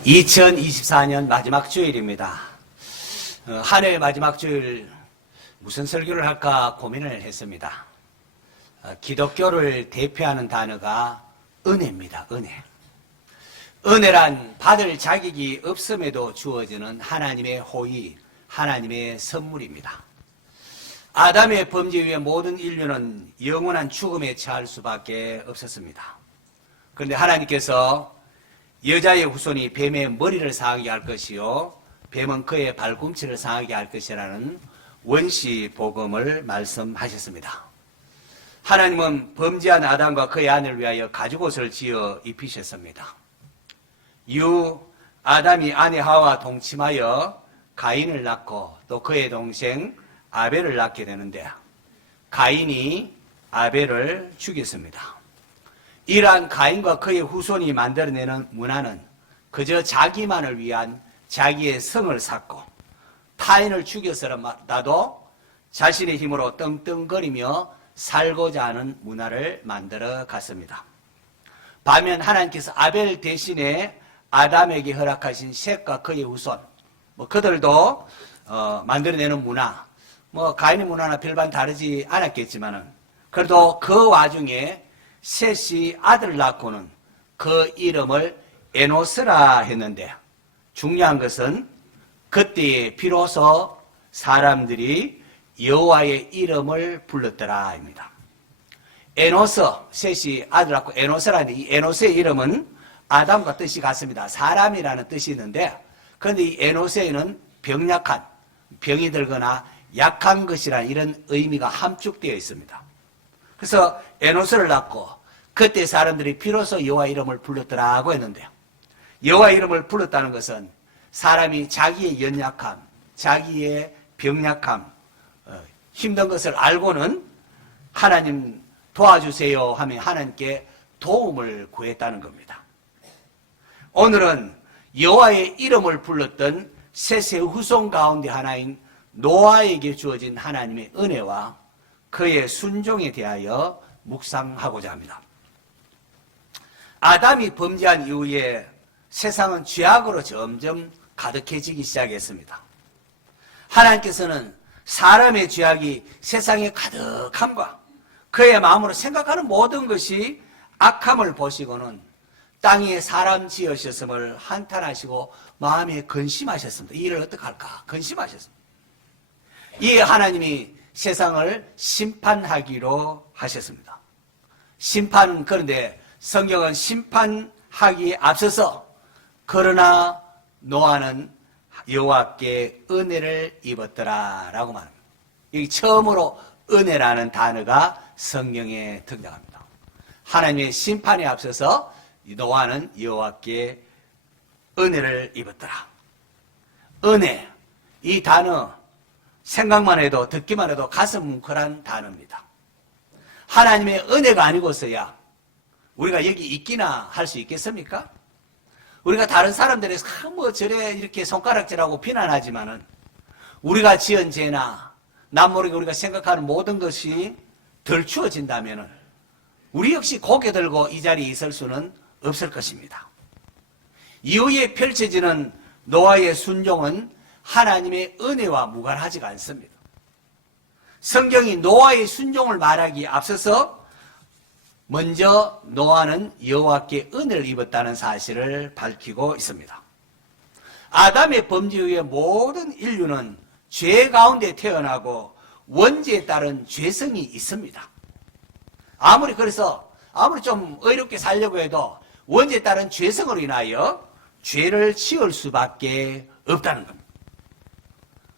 2024년 마지막 주일입니다. 한 해 마지막 주일 무슨 설교를 할까 고민을 했습니다. 기독교를 대표하는 단어가 은혜입니다. 은혜. 은혜란 받을 자격이 없음에도 주어지는 하나님의 호의, 하나님의 선물입니다. 아담의 범죄 이후에 모든 인류는 영원한 죽음에 처할 수밖에 없었습니다. 그런데 하나님께서 여자의 후손이 뱀의 머리를 상하게 할 것이요 뱀은 그의 발꿈치를 상하게 할 것이라는 원시 복음을 말씀하셨습니다. 하나님은 범죄한 아담과 그의 아내를 위하여 가죽옷을 지어 입히셨습니다. 이후 아담이 아내 하와와 동침하여 가인을 낳고 또 그의 동생 아벨을 낳게 되는데 가인이 아벨을 죽였습니다. 이러한 가인과 그의 후손이 만들어내는 문화는 그저 자기만을 위한 자기의 성을 쌓고 타인을 죽여서라도 자신의 힘으로 떵떵거리며 살고자 하는 문화를 만들어 갔습니다. 반면 하나님께서 아벨 대신에 아담에게 허락하신 셋과 그의 후손, 그들도 만들어내는 문화, 가인의 문화나 별반 다르지 않았겠지만은 그래도 그 와중에 셋이 아들을 낳고는 그 이름을 에노스라 했는데 중요한 것은 그때에 비로소 사람들이 여호와의 이름을 불렀더라입니다. 에노스, 셋이 아들 낳고 에노스라는데 이 에노스의 이름은 아담과 뜻이 같습니다. 사람이라는 뜻이 있는데 그런데 이 에노스에는 병약한, 병이 들거나 약한 것이라는 이런 의미가 함축되어 있습니다. 그래서 에노스를 낳고 그때 사람들이 비로소 여호와 이름을 불렀더라고 했는데요. 여호와 이름을 불렀다는 것은 사람이 자기의 연약함, 자기의 병약함, 힘든 것을 알고는 하나님 도와주세요 하며 하나님께 도움을 구했다는 겁니다. 오늘은 여호와의 이름을 불렀던 셋의 후손 가운데 하나인 노아에게 주어진 하나님의 은혜와 그의 순종에 대하여 묵상하고자 합니다. 아담이 범죄한 이후에 세상은 죄악으로 점점 가득해지기 시작했습니다. 하나님께서는 사람의 죄악이 세상에 가득함과 그의 마음으로 생각하는 모든 것이 악함을 보시고는 땅 위에 사람 지으셨음을 한탄하시고 마음에 근심하셨습니다. 이 일을 어떻게 할까? 근심하셨습니다. 이에 하나님이 세상을 심판하기로 하셨습니다. 심판은 그런데 성경은 심판하기에 앞서서 그러나 노아는 여호와께 은혜를 입었더라라고 말합니다. 여기 처음으로 은혜라는 단어가 성경에 등장합니다. 하나님의 심판에 앞서서 노아는 여호와께 은혜를 입었더라. 은혜, 이 단어 생각만 해도 듣기만 해도 가슴 뭉클한 단어입니다. 하나님의 은혜가 아니고서야 우리가 여기 있기나 할 수 있겠습니까? 우리가 다른 사람들에서 저래 이렇게 손가락질하고 비난하지만은 우리가 지은 죄나 남모르게 우리가 생각하는 모든 것이 덜 추워진다면은 우리 역시 고개 들고 이 자리에 있을 수는 없을 것입니다. 이후에 펼쳐지는 노아의 순종은 하나님의 은혜와 무관하지가 않습니다. 성경이 노아의 순종을 말하기에 앞서서 먼저 노아는 여호와께 은혜를 입었다는 사실을 밝히고 있습니다. 아담의 범죄 이후에 모든 인류는 죄 가운데 태어나고 원죄에 따른 죄성이 있습니다. 아무리 좀 의롭게 살려고 해도 원죄에 따른 죄성으로 인하여 죄를 지을 수밖에 없다는 겁니다.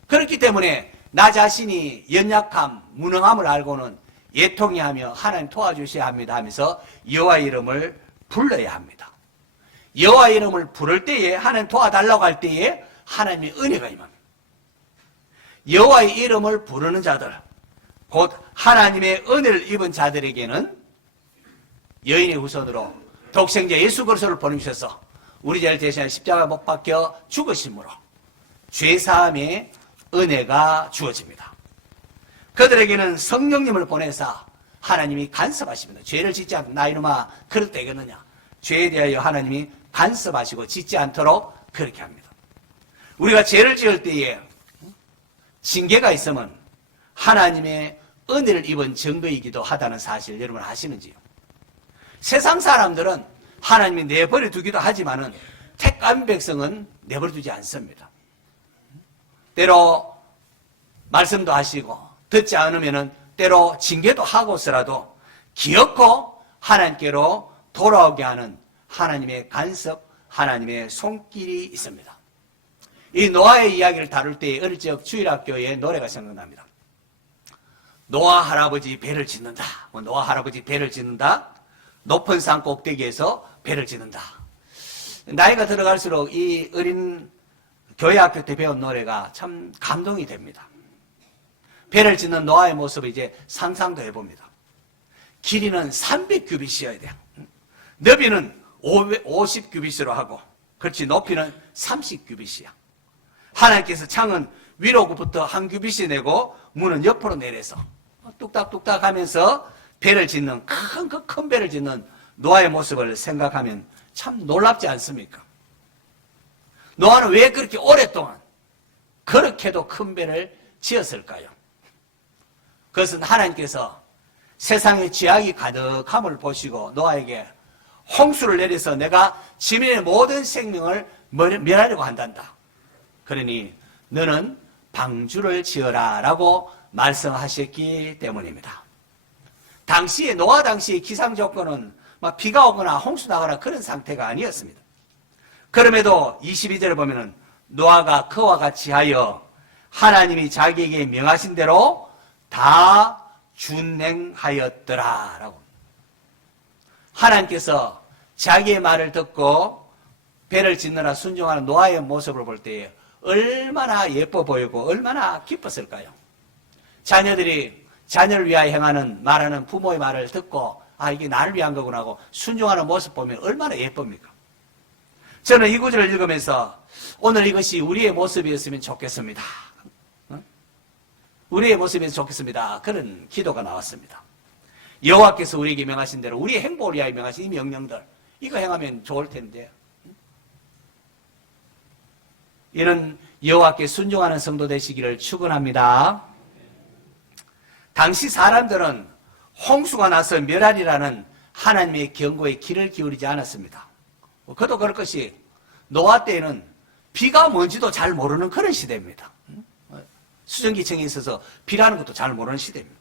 그렇기 때문에 나 자신이 연약함, 무능함을 알고는 애통해하며 하나님 도와주셔야 합니다 하면서 여호와 이름을 불러야 합니다. 여호와 이름을 부를 때에 하나님 도와달라고 할 때에 하나님의 은혜가 임합니다. 여호와의 이름을 부르는 자들, 곧 하나님의 은혜를 입은 자들에게는 여인의 후손으로 독생자 예수 그리스도를 보내주셔서 우리 죄를 대신하여 십자가 못 박혀 죽으심으로 죄사함의 은혜가 주어집니다. 그들에게는 성령님을 보내사 하나님이 간섭하십니다. 죄를 짓지 않고 나 이놈아 그래도 되겠느냐. 죄에 대하여 하나님이 간섭하시고 짓지 않도록 그렇게 합니다. 우리가 죄를 지을 때에 징계가 있으면 하나님의 은혜를 입은 증거이기도 하다는 사실 여러분 아시는지요? 세상 사람들은 하나님이 내버려 두기도 하지만은 택한 백성은 내버려 두지 않습니다. 때로 말씀도 하시고 듣지 않으면은 때로 징계도 하고서라도 기어코 하나님께로 돌아오게 하는 하나님의 간섭, 하나님의 손길이 있습니다. 이 노아의 이야기를 다룰 때 어릴 적 주일학교에 노래가 생각납니다. 노아 할아버지 배를 짓는다. 노아 할아버지 배를 짓는다. 높은 산 꼭대기에서 배를 짓는다. 나이가 들어갈수록 이 어린 교회학교 때 배운 노래가 참 감동이 됩니다. 배를 짓는 노아의 모습을 이제 상상도 해봅니다. 길이는 300규빗이어야 돼요. 너비는 50규빗으로 하고, 그렇지, 높이는 30규빗이야. 하나님께서 창은 위로부터 한 규빗이 내고 문은 옆으로 내려서 뚝딱뚝딱 하면서 배를 짓는 큰 배를 짓는 노아의 모습을 생각하면 참 놀랍지 않습니까? 노아는 왜 그렇게 오랫동안 그렇게도 큰 배를 지었을까요? 그것은 하나님께서 세상에 죄악이 가득함을 보시고 노아에게 홍수를 내려서 내가 지면의 모든 생명을 멸하려고 한단다. 그러니 너는 방주를 지어라 라고 말씀하셨기 때문입니다. 당시에 노아 당시의 기상 조건은 막 비가 오거나 홍수 나거나 그런 상태가 아니었습니다. 그럼에도 22절에 보면은 노아가 그와 같이 하여 하나님이 자기에게 명하신 대로 다 준행하였더라 라고. 하나님께서 자기의 말을 듣고 배를 짓느라 순종하는 노아의 모습을 볼 때에 얼마나 예뻐 보이고 얼마나 기뻤을까요? 자녀들이 자녀를 위하여 행하는 말하는 부모의 말을 듣고 아 이게 나를 위한 거구나 하고 순종하는 모습 보면 얼마나 예쁩니까? 저는 이 구절을 읽으면서 오늘 이것이 우리의 모습이었으면 좋겠습니다. 우리의 모습이었으면 좋겠습니다. 그런 기도가 나왔습니다. 여호와께서 우리에게 명하신 대로 우리의 행복을 위하여 명하신 이 명령들 이거 행하면 좋을 텐데 이는 여호와께 순종하는 성도 되시기를 축원합니다. 당시 사람들은 홍수가 나서 멸하리라는 하나님의 경고에 귀를 기울이지 않았습니다. 그도 그럴 것이 노아 때에는 비가 뭔지도 잘 모르는 그런 시대입니다. 수증기층에 있어서 비라는 것도 잘 모르는 시대입니다.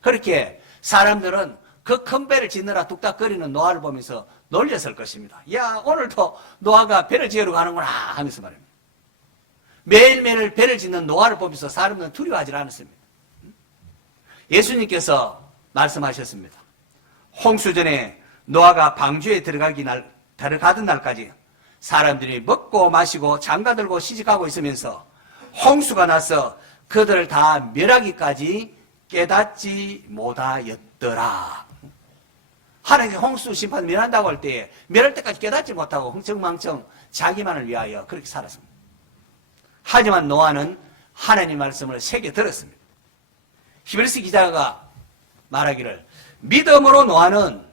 그렇게 사람들은 그 큰 배를 짓느라 뚝딱거리는 노아를 보면서 놀렸을 것입니다. 야 오늘도 노아가 배를 지으러 가는구나 하면서 말입니다. 매일매일 배를 짓는 노아를 보면서 사람들은 두려워하지 않았습니다. 예수님께서 말씀하셨습니다. 홍수 전에 노아가 방주에 들어가던 날까지 사람들이 먹고 마시고 장가들고 시집가고 있으면서 홍수가 나서 그들을 다 멸하기까지 깨닫지 못하였더라. 하나님이 홍수 심판 멸한다고 할 때에 멸할 때까지 깨닫지 못하고 흥청망청 자기만을 위하여 그렇게 살았습니다. 하지만 노아는 하나님 말씀을 새겨 들었습니다. 히브리서 기자가 말하기를 믿음으로 노아는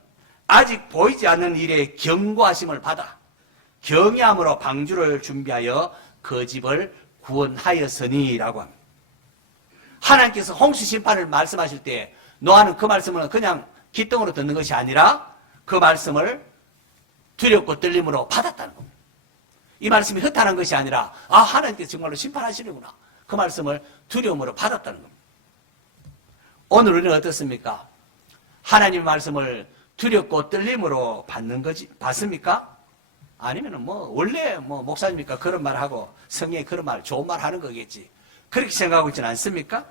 아직 보이지 않는 일에 경고하심을 받아 경외함으로 방주를 준비하여 그 집을 구원하였으니라고 합니다. 하나님께서 홍수 심판을 말씀하실 때 노아는 그 말씀을 그냥 기똥으로 듣는 것이 아니라 그 말씀을 두렵고 떨림으로 받았다는 겁니다. 이 말씀이 허탄한 것이 아니라 아 하나님께서 정말로 심판하시려구나. 그 말씀을 두려움으로 받았다는 겁니다. 오늘 우리는 어떻습니까? 하나님의 말씀을 두렵고 떨림으로 받습니까? 아니면 원래 목사님이니까 그런 말 하고 성경에 그런 말, 좋은 말 하는 거겠지. 그렇게 생각하고 있지는 않습니까?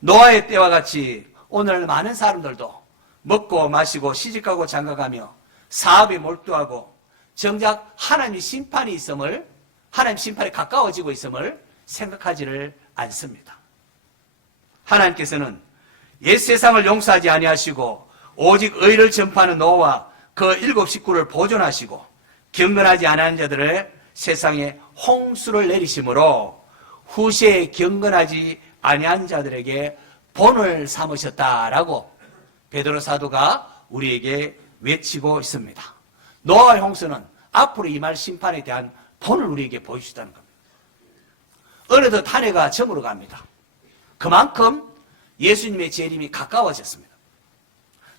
노아의 때와 같이 오늘 많은 사람들도 먹고 마시고 시집가고 장가가며 사업에 몰두하고 정작 하나님의 심판이 있음을, 하나님 심판에 가까워지고 있음을 생각하지를 않습니다. 하나님께서는 옛 세상을 용서하지 아니하시고 오직 의를 전파하는 노아와 그 7 식구를 보존하시고 경건하지 않은 자들을 세상에 홍수를 내리심으로 후세에 경건하지 아니한 자들에게 본을 삼으셨다라고 베드로 사도가 우리에게 외치고 있습니다. 노아의 홍수는 앞으로 임할 심판에 대한 본을 우리에게 보여주다는 겁니다. 어느덧 한 해가 저물어 갑니다. 그만큼 예수님의 재림이 가까워졌습니다.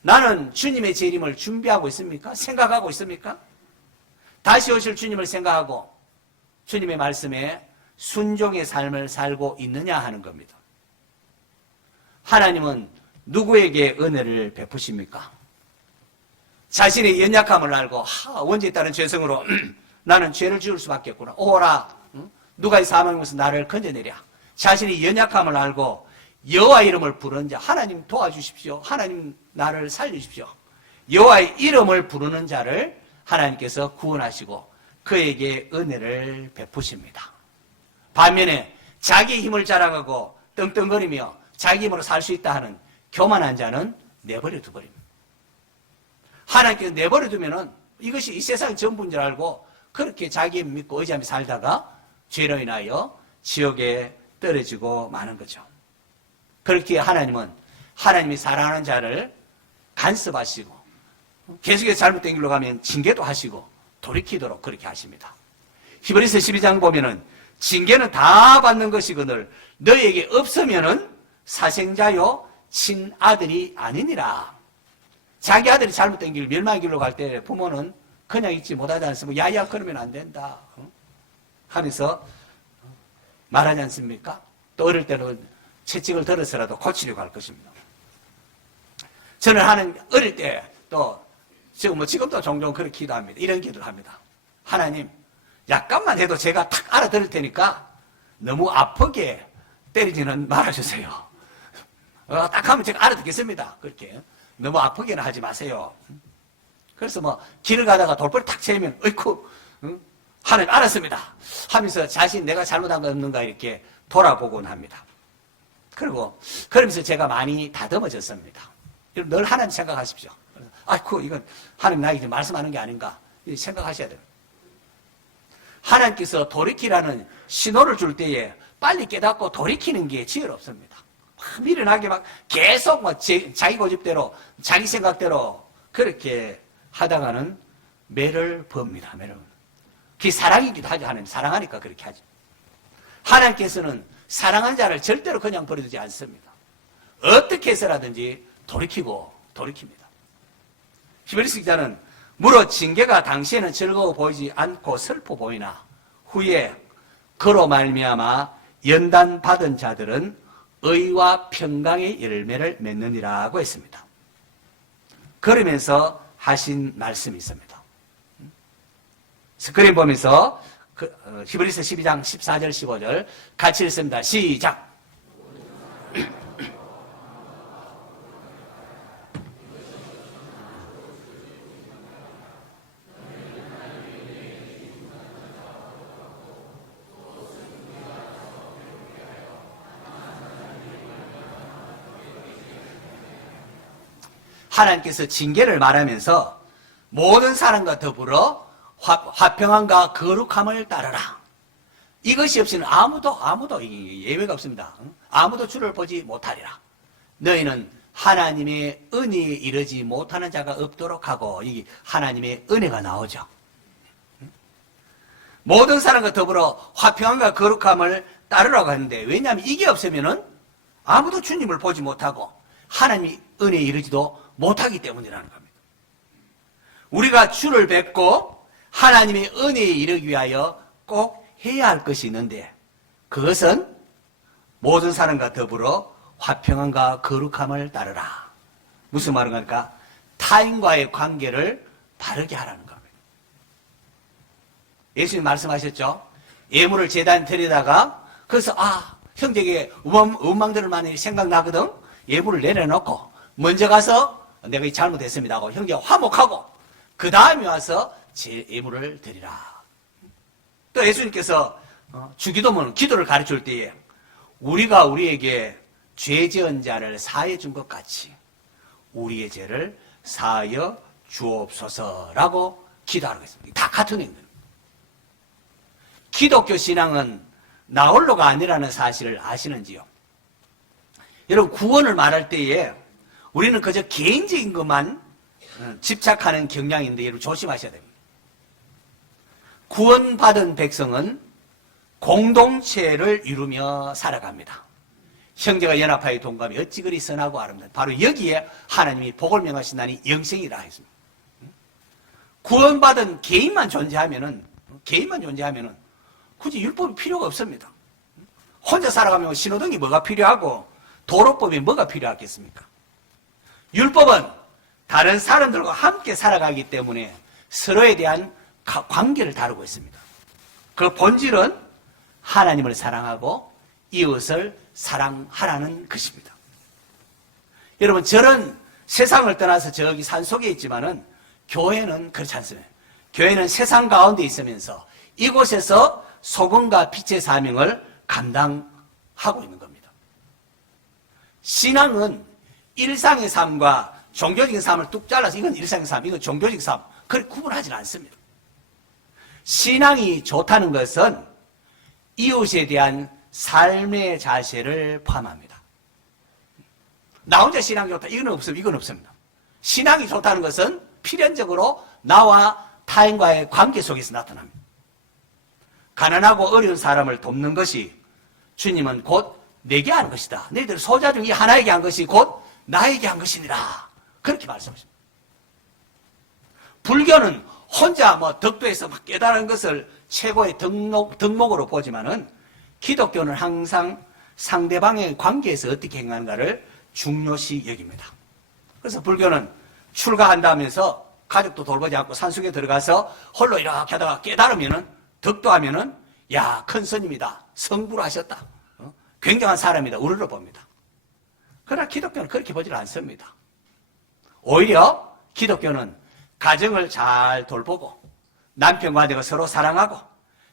나는 주님의 재림을 준비하고 있습니까? 생각하고 있습니까? 다시 오실 주님을 생각하고 주님의 말씀에 순종의 삶을 살고 있느냐 하는 겁니다. 하나님은 누구에게 은혜를 베푸십니까? 자신의 연약함을 알고 원죄에 따른 죄성으로 나는 죄를 지을 수밖에 없구나. 오라, 누가 이 사망에서 나를 건져내랴. 자신의 연약함을 알고 여호와 이름을 부르는 자, 하나님 도와주십시오. 하나님 나를 살려주십시오. 여호와의 이름을 부르는 자를 하나님께서 구원하시고 그에게 은혜를 베푸십니다. 반면에 자기 힘을 자랑하고 떵떵거리며 자기 힘으로 살 수 있다 하는 교만한 자는 내버려 두버립니다. 하나님께서 내버려 두면은 이것이 이 세상 전부인 줄 알고 그렇게 자기 힘 믿고 의지하며 살다가 죄로 인하여 지옥에 떨어지고 마는 거죠. 그렇게 하나님은 하나님이 사랑하는 자를 간섭하시고 계속해서 잘못된 길로 가면 징계도 하시고 돌이키도록 그렇게 하십니다. 히브리서 12장 보면은 징계는 다 받는 것이거늘 너희에게 없으면은 사생자요 친아들이 아니니라. 자기 아들이 잘못된 길, 멸망의 길로 갈 때 부모는 그냥 있지 못하지 않습니까? 야야 그러면 안 된다 하면서 말하지 않습니까? 또 어릴 때는 채찍을 들어서라도 고치려고 할 것입니다. 저는 어릴 때 또 지금도 종종 그렇게 기도합니다. 이런 기도를 합니다. 하나님, 약간만 해도 제가 탁 알아들을 테니까 너무 아프게 때리지는 말아주세요. 딱 하면 제가 알아듣겠습니다. 그렇게. 너무 아프게는 하지 마세요. 그래서 길을 가다가 돌벌이 탁 채우면, 어이쿠, 하나님 알았습니다. 하면서 자신 내가 잘못한 거 없는가 이렇게 돌아보곤 합니다. 그리고, 그러면서 제가 많이 다듬어졌습니다. 늘 하나님 생각하십시오. 아이쿠, 이건 하나님 나에게 말씀하는 게 아닌가. 생각하셔야 돼요. 하나님께서 돌이키라는 신호를 줄 때에 빨리 깨닫고 돌이키는 게 지혜롭습니다. 미련하게 계속 자기 고집대로, 자기 생각대로 그렇게 하다가는 매를 법니다. 매를. 그게 사랑이기도 하죠. 하나님 사랑하니까 그렇게 하죠. 하나님께서는 사랑한 자를 절대로 그냥 버려두지 않습니다. 어떻게 해서라든지 돌이킵니다. 히브리서 기자는 무릇 징계가 당시에는 즐거워 보이지 않고 슬퍼 보이나 후에 그로 말미암아 연단 받은 자들은 의와 평강의 열매를 맺느니라고 했습니다. 그러면서 하신 말씀이 있습니다. 스크린 보면서 히브리서 12장 14절 15절 같이 읽습니다. 시작. 하나님께서 징계를 말하면서 모든 사람과 더불어 화평함과 거룩함을 따르라. 이것이 없이는 아무도 예외가 없습니다. 아무도 주를 보지 못하리라. 너희는 하나님의 은혜에 이르지 못하는 자가 없도록 하고, 이게 하나님의 은혜가 나오죠. 모든 사람과 더불어 화평함과 거룩함을 따르라고 하는데, 왜냐하면 이게 없으면은 아무도 주님을 보지 못하고 하나님의 은혜에 이르지도 못하기 때문이라는 겁니다. 우리가 주를 뵙고 하나님의 은혜에 이르기 위하여 꼭 해야 할 것이 있는데, 그것은 모든 사람과 더불어 화평함과 거룩함을 따르라. 무슨 말인 겁니까? 타인과의 관계를 바르게 하라는 겁니다. 예수님 말씀하셨죠? 예물을 제단에 드리다가 그래서 형제에게 원망들을 많이 생각나거든. 예물을 내려놓고 먼저 가서 내가 잘못했습니다 하고 형제와 화목하고 그 다음에 와서 제 예물을 드리라. 또 예수님께서 주기도문 기도를 가르칠 때에 우리가 우리에게 죄 지은 자를 사하여 준 것 같이 우리의 죄를 사하여 주옵소서라고 기도하라고 했습니다. 다 같은 의미입니다. 기독교 신앙은 나 홀로가 아니라는 사실을 아시는지요? 여러분, 구원을 말할 때에 우리는 그저 개인적인 것만 집착하는 경향인데 여러분 조심하셔야 됩니다. 구원받은 백성은 공동체를 이루며 살아갑니다. 형제가 연합하여 동감이 어찌 그리 선하고 아름다운, 바로 여기에 하나님이 복을 명하신다니 영생이라 했습니다. 구원받은 개인만 존재하면은 굳이 율법이 필요가 없습니다. 혼자 살아가면 신호등이 뭐가 필요하고 도로법이 뭐가 필요하겠습니까? 율법은 다른 사람들과 함께 살아가기 때문에 서로에 대한 관계를 다루고 있습니다. 그 본질은 하나님을 사랑하고 이웃을 사랑하라는 것입니다. 여러분, 저는 세상을 떠나서 저기 산속에 있지만은 교회는 그렇지 않습니다. 교회는 세상 가운데 있으면서 이곳에서 소금과 빛의 사명을 감당하고 있는 겁니다. 신앙은 일상의 삶과 종교적인 삶을 뚝 잘라서 이건 일상의 삶, 이건 종교적인 삶, 그렇게 구분하지는 않습니다. 신앙이 좋다는 것은 이웃에 대한 삶의 자세를 포함합니다. 나 혼자 신앙이 좋다, 이건 없습니다. 신앙이 좋다는 것은 필연적으로 나와 타인과의 관계 속에서 나타납니다. 가난하고 어려운 사람을 돕는 것이 주님은 곧 내게 한 것이다. 너희들 소자 중에 하나에게 한 것이 곧 나에게 한 것이니라. 그렇게 말씀하십니다. 불교는 혼자 덕도에서 깨달은 것을 최고의 덕목으로 보지만은 기독교는 항상 상대방의 관계에서 어떻게 행하는가를 중요시 여깁니다. 그래서 불교는 출가한다면서 가족도 돌보지 않고 산속에 들어가서 홀로 이렇게 하다가 깨달으면은, 덕도하면은, 야, 큰 스님이다. 성불 하셨다. 굉장한 사람이다. 우르르 봅니다. 그러나 기독교는 그렇게 보질 않습니다. 오히려 기독교는 가정을 잘 돌보고 남편과 아내가 서로 사랑하고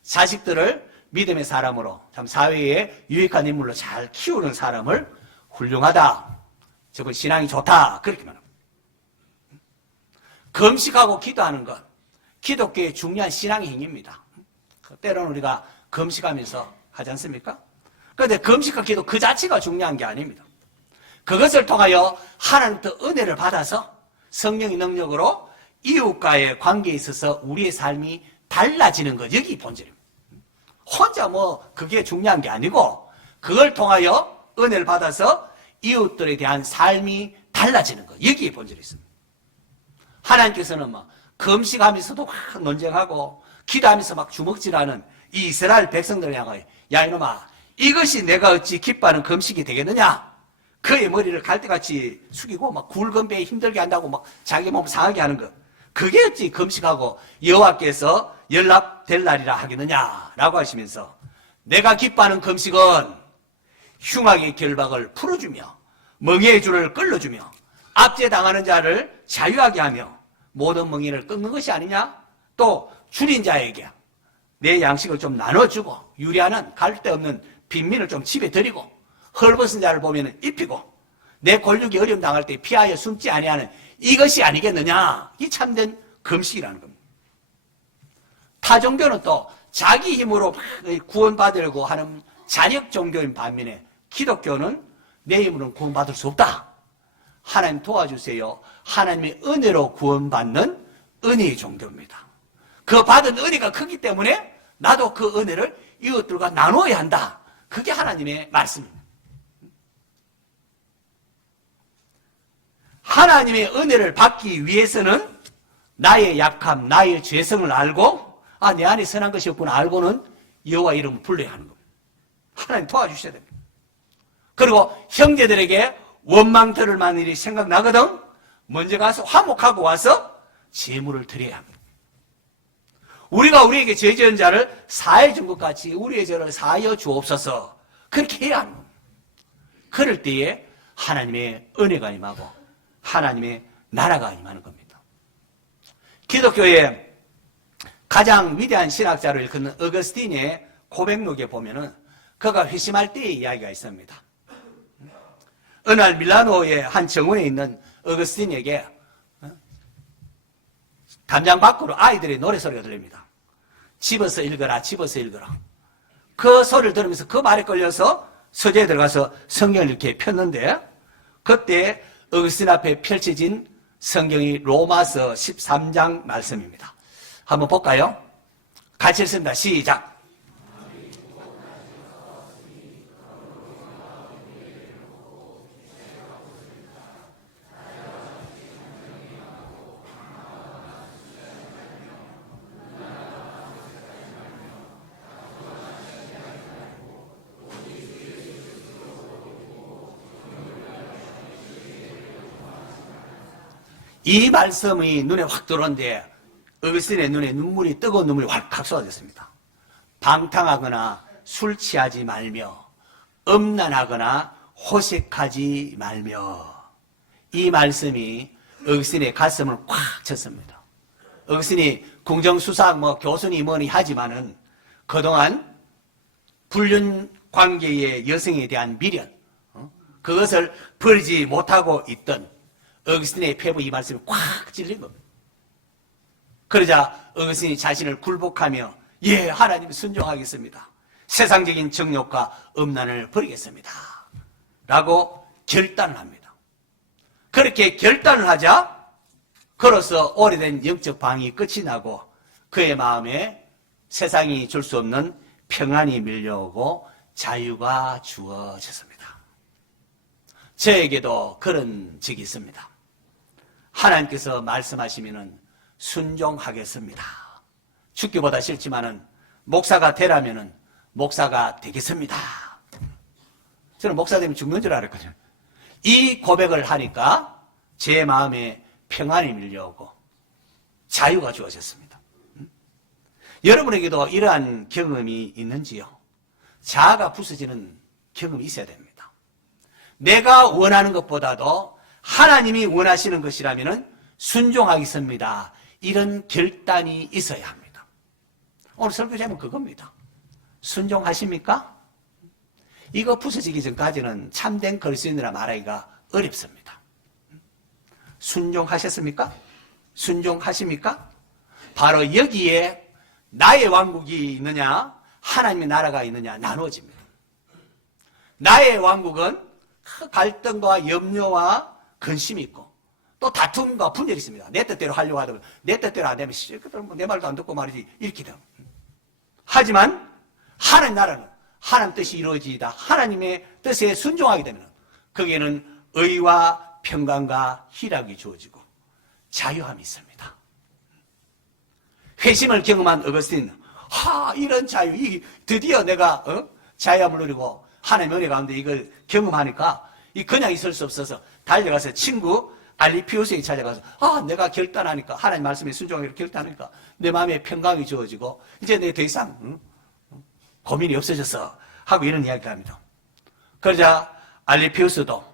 자식들을 믿음의 사람으로 참 사회에 유익한 인물로 잘 키우는 사람을 훌륭하다. 저건 신앙이 좋다. 그렇게 말합니다. 금식하고 기도하는 것, 기독교의 중요한 신앙의 행위입니다. 때로는 우리가 금식하면서 하지 않습니까? 그런데 금식과 기도 그 자체가 중요한 게 아닙니다. 그것을 통하여 하나님부터 은혜를 받아서 성령의 능력으로 이웃과의 관계에 있어서 우리의 삶이 달라지는 것, 여기 본질입니다. 혼자 그게 중요한 게 아니고 그걸 통하여 은혜를 받아서 이웃들에 대한 삶이 달라지는 것, 여기에 본질이 있습니다. 하나님께서는 금식하면서도 막 논쟁하고 기도하면서 막 주먹질하는 이 이스라엘 백성들을 향하여, 야 이놈아, 이것이 내가 어찌 기뻐하는 금식이 되겠느냐? 그의 머리를 갈대같이 숙이고 막 굵은 배에 힘들게 한다고 막 자기 몸 상하게 하는 것, 그게 어찌 금식하고 여호와께서 연락될 날이라 하겠느냐라고 하시면서, 내가 기뻐하는 금식은 흉악의 결박을 풀어주며 멍에의 줄을 끌어주며 압제당하는 자를 자유하게 하며 모든 멍에를 끊는 것이 아니냐? 또 줄인 자에게 내 양식을 좀 나눠주고 유리하는 갈데 없는 빈민을 좀 집에 드리고 헐벗은 자를 보면 입히고 내 권력이 어려움 당할 때 피하여 숨지 아니하는 이것이 아니겠느냐? 이 참된 금식이라는 겁니다. 타 종교는 또 자기 힘으로 구원받으려고 하는 잔역 종교인 반면에 기독교는 내 힘으로는 구원받을 수 없다. 하나님 도와주세요. 하나님의 은혜로 구원받는 은혜의 종교입니다. 그 받은 은혜가 크기 때문에 나도 그 은혜를 이웃들과 나누어야 한다. 그게 하나님의 말씀입니다. 하나님의 은혜를 받기 위해서는 나의 약함, 나의 죄성을 알고, 아, 내 안에 선한 것이 없구나 알고는 여호와 이름을 불러야 하는 겁니다. 하나님 도와주셔야 됩니다. 그리고 형제들에게 원망 들을 만한 일이 생각나거든 먼저 가서 화목하고 와서 제물을 드려야 합니다. 우리가 우리에게 죄 지은 자를 사해 준 것 같이 우리의 죄를 사하여 주옵소서, 그렇게 해야 하는 겁니다. 그럴 때에 하나님의 은혜가 임하고 하나님의 나라가 임하는 겁니다. 기독교의 가장 위대한 신학자를 일컫는 어거스틴의 고백록에 보면은 그가 회심할 때의 이야기가 있습니다. 어느 날 밀라노의 한 정원에 있는 어거스틴에게 담장 밖으로 아이들의 노래소리가 들립니다. 집어서 읽어라, 집어서 읽어라. 그 소리를 들으면서 그 말에 끌려서 서재에 들어가서 성경을 이렇게 폈는데, 그때 어거스틴 앞에 펼쳐진 성경이 로마서 13장 말씀입니다. 한번 볼까요? 같이 했습니다. 시작. 이 말씀이 눈에 확 들어오는데 어거스틴의 눈에 눈물이, 뜨거운 눈물이 활칵 쏟아졌습니다. 방탕하거나 술 취하지 말며 음란하거나 호색하지 말며, 이 말씀이 어거스틴의 가슴을 꽉 쳤습니다. 어거스틴이 궁정수사 교수니 뭐니 하지만은 그동안 불륜 관계의 여성에 대한 미련, 그것을 버리지 못하고 있던 어거스틴의 폐부, 이 말씀이 꽉 찔린 겁니다. 그러자 어거스틴이 자신을 굴복하며 예, 하나님 순종하겠습니다. 세상적인 정욕과 음란을 버리겠습니다. 라고 결단을 합니다. 그렇게 결단을 하자 걸어서 오래된 영적 방이 끝이 나고 그의 마음에 세상이 줄 수 없는 평안이 밀려오고 자유가 주어졌습니다. 저에게도 그런 적이 있습니다. 하나님께서 말씀하시면은 순종하겠습니다. 죽기보다 싫지만은 목사가 되라면은 목사가 되겠습니다. 저는 목사 되면 죽는 줄 알았거든요. 이 고백을 하니까 제 마음에 평안이 밀려오고 자유가 주어졌습니다. 여러분에게도 이러한 경험이 있는지요? 자아가 부서지는 경험이 있어야 됩니다. 내가 원하는 것보다도 하나님이 원하시는 것이라면 순종하겠습니다. 이런 결단이 있어야 합니다. 오늘 설교 제목 그겁니다. 순종하십니까? 이거 부서지기 전까지는 참된 그리스도인이라 말하기가 어렵습니다. 순종하셨습니까? 순종하십니까? 바로 여기에 나의 왕국이 있느냐, 하나님의 나라가 있느냐 나누어집니다. 나의 왕국은 갈등과 염려와 근심이 있고 또 다툼과 분열이 있습니다. 내 뜻대로 하려고 하다가 내 뜻대로 안 되면 내 말도 안 듣고 말이지 이렇게 돼요. 하지만 하나님 나라는 하나님 뜻이 이루어지다 하나님의 뜻에 순종하게 되면 거기에는 의와 평강과 희락이 주어지고 자유함이 있습니다. 회심을 경험한 어거스틴, 이런 자유, 드디어 내가 자유함을 누리고 하나님 은혜 가운데 이걸 경험하니까 그냥 있을 수 없어서 달려가서 친구 알리피우스에게 찾아가서 내가 결단하니까 하나님 말씀에 순종하기로 결단하니까 내 마음에 평강이 주어지고 이제 내 더 이상 고민이 없어졌어 하고 이런 이야기를 합니다. 그러자 알리피우스도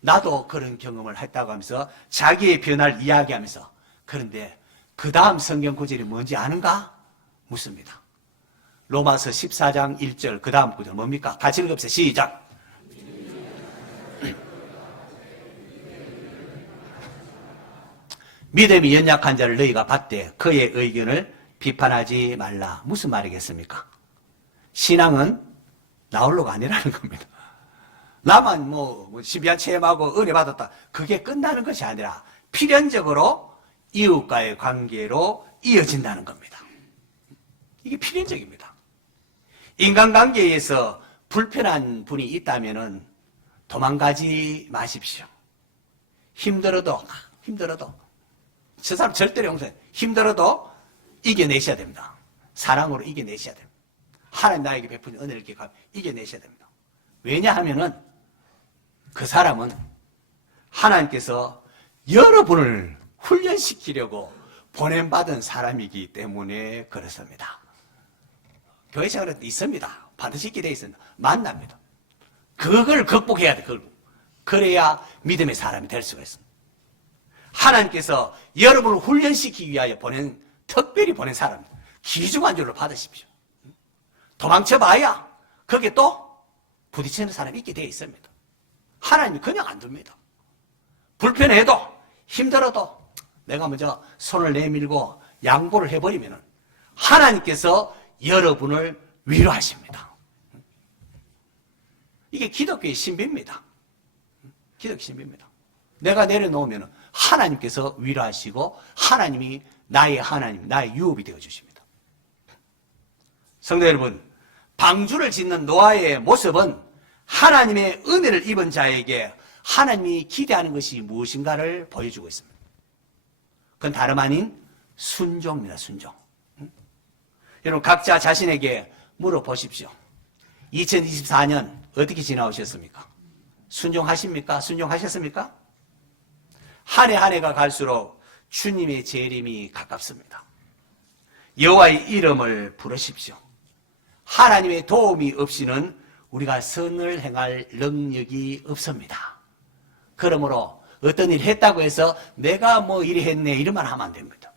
나도 그런 경험을 했다고 하면서 자기의 변화를 이야기하면서, 그런데 그 다음 성경 구절이 뭔지 아는가? 묻습니다. 로마서 14장 1절 그 다음 구절 뭡니까? 같이 읽읍시다. 시작. 믿음이 연약한 자를 너희가 받되 그의 의견을 비판하지 말라. 무슨 말이겠습니까? 신앙은 나홀로가 아니라는 겁니다. 나만 신비한 체험하고 은혜 받았다, 그게 끝나는 것이 아니라 필연적으로 이웃과의 관계로 이어진다는 겁니다. 이게 필연적입니다. 인간관계에서 불편한 분이 있다면 도망가지 마십시오. 힘들어도 저 사람 절대로 용서해. 힘들어도 이겨내셔야 됩니다. 사랑으로 이겨내셔야 됩니다. 하나님 나에게 베푼 은혜를 기억하며 이겨내셔야 됩니다. 왜냐하면은 그 사람은 하나님께서 여러분을 훈련시키려고 보냄받은 사람이기 때문에 그렇습니다. 교회 생활에 있습니다. 반드시 있게 되어 있습니다. 만납니다. 그걸 극복해야 돼. 그래야 믿음의 사람이 될 수가 있습니다. 하나님께서 여러분을 훈련시키기 위하여 특별히 보낸 사람입니다. 귀중한 줄로 받으십시오. 도망쳐봐야 거기에 또 부딪히는 사람이 있게 되어 있습니다. 하나님이 그냥 안 둡니다. 불편해도 힘들어도 내가 먼저 손을 내밀고 양보를 해버리면 하나님께서 여러분을 위로하십니다. 이게 기독교의 신비입니다. 기독교 신비입니다. 내가 내려놓으면 하나님께서 위로하시고 하나님이 나의 하나님, 나의 유업이 되어주십니다. 성도 여러분, 방주를 짓는 노아의 모습은 하나님의 은혜를 입은 자에게 하나님이 기대하는 것이 무엇인가를 보여주고 있습니다. 그건 다름 아닌 순종입니다. 순종. 여러분 각자 자신에게 물어보십시오. 2024년 어떻게 지나오셨습니까? 순종하십니까? 순종하셨습니까? 한 해 한 해가 갈수록 주님의 재림이 가깝습니다. 여호와의 이름을 부르십시오. 하나님의 도움이 없이는 우리가 선을 행할 능력이 없습니다. 그러므로 어떤 일 했다고 해서 내가 뭐 이리 했네 이러만 하면 안 됩니다.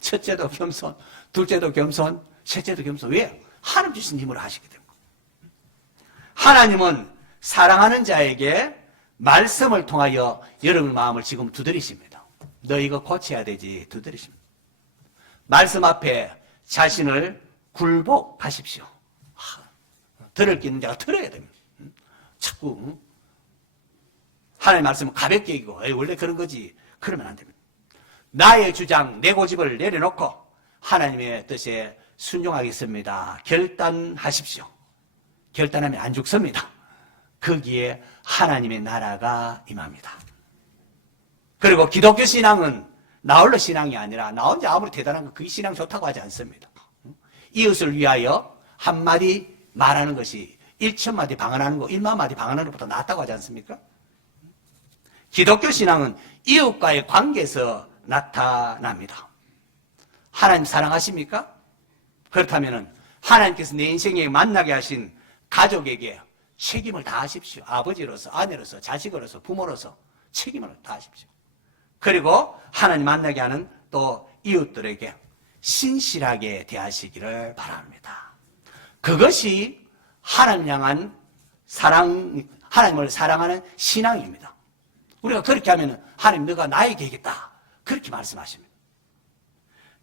첫째도 겸손, 둘째도 겸손, 셋째도 겸손. 왜? 하나님 주신 힘으로 하시게 됩니다. 하나님은 사랑하는 자에게 말씀을 통하여 여러분의 마음을 지금 두드리십니다. 너 이거 고쳐야 되지 두드리십니다. 말씀 앞에 자신을 굴복하십시오. 들을 게 있는 자가 들어야 됩니다. 자꾸 하나님의 말씀을 가볍게 이고 원래 그런 거지 그러면 안 됩니다. 나의 주장 내 고집을 내려놓고 하나님의 뜻에 순종하겠습니다. 결단하십시오. 결단하면 안 죽습니다. 거기에 하나님의 나라가 임합니다. 그리고 기독교 신앙은 나 홀로 신앙이 아니라 나 혼자 아무리 대단한 거 그게 신앙 좋다고 하지 않습니다. 이웃을 위하여 한마디 말하는 것이 1,000마디 방언하는 거 1만마디 방언하는 것보다 낫다고 하지 않습니까? 기독교 신앙은 이웃과의 관계에서 나타납니다. 하나님 사랑하십니까? 그렇다면 하나님께서 내 인생에 만나게 하신 가족에게 책임을 다하십시오. 아버지로서, 아내로서, 자식으로서, 부모로서 책임을 다하십시오. 그리고 하나님 만나게 하는 또 이웃들에게 신실하게 대하시기를 바랍니다. 그것이 하나님 향한 사랑, 하나님을 사랑하는 신앙입니다. 우리가 그렇게 하면 하나님 너가 나에게 해겠다 그렇게 말씀하십니다.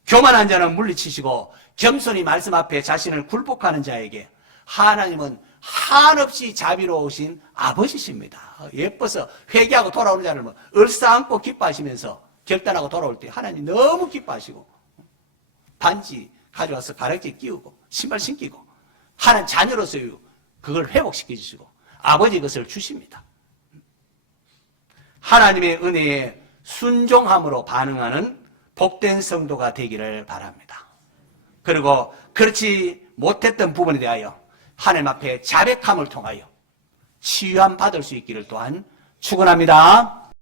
교만한 자는 물리치시고 겸손히 말씀 앞에 자신을 굴복하는 자에게 하나님은 한없이 자비로우신 아버지십니다. 예뻐서 회개하고 돌아오는 자를 얼싸안고 기뻐하시면서 결단하고 돌아올 때 하나님 너무 기뻐하시고 반지 가져와서 가락지 끼우고 신발 신기고 하나님 자녀로서 그걸 회복시켜 주시고 아버지 것을 주십니다. 하나님의 은혜에 순종함으로 반응하는 복된 성도가 되기를 바랍니다. 그리고 그렇지 못했던 부분에 대하여 하나님 앞에 자백함을 통하여 치유함 받을 수 있기를 또한 축원합니다.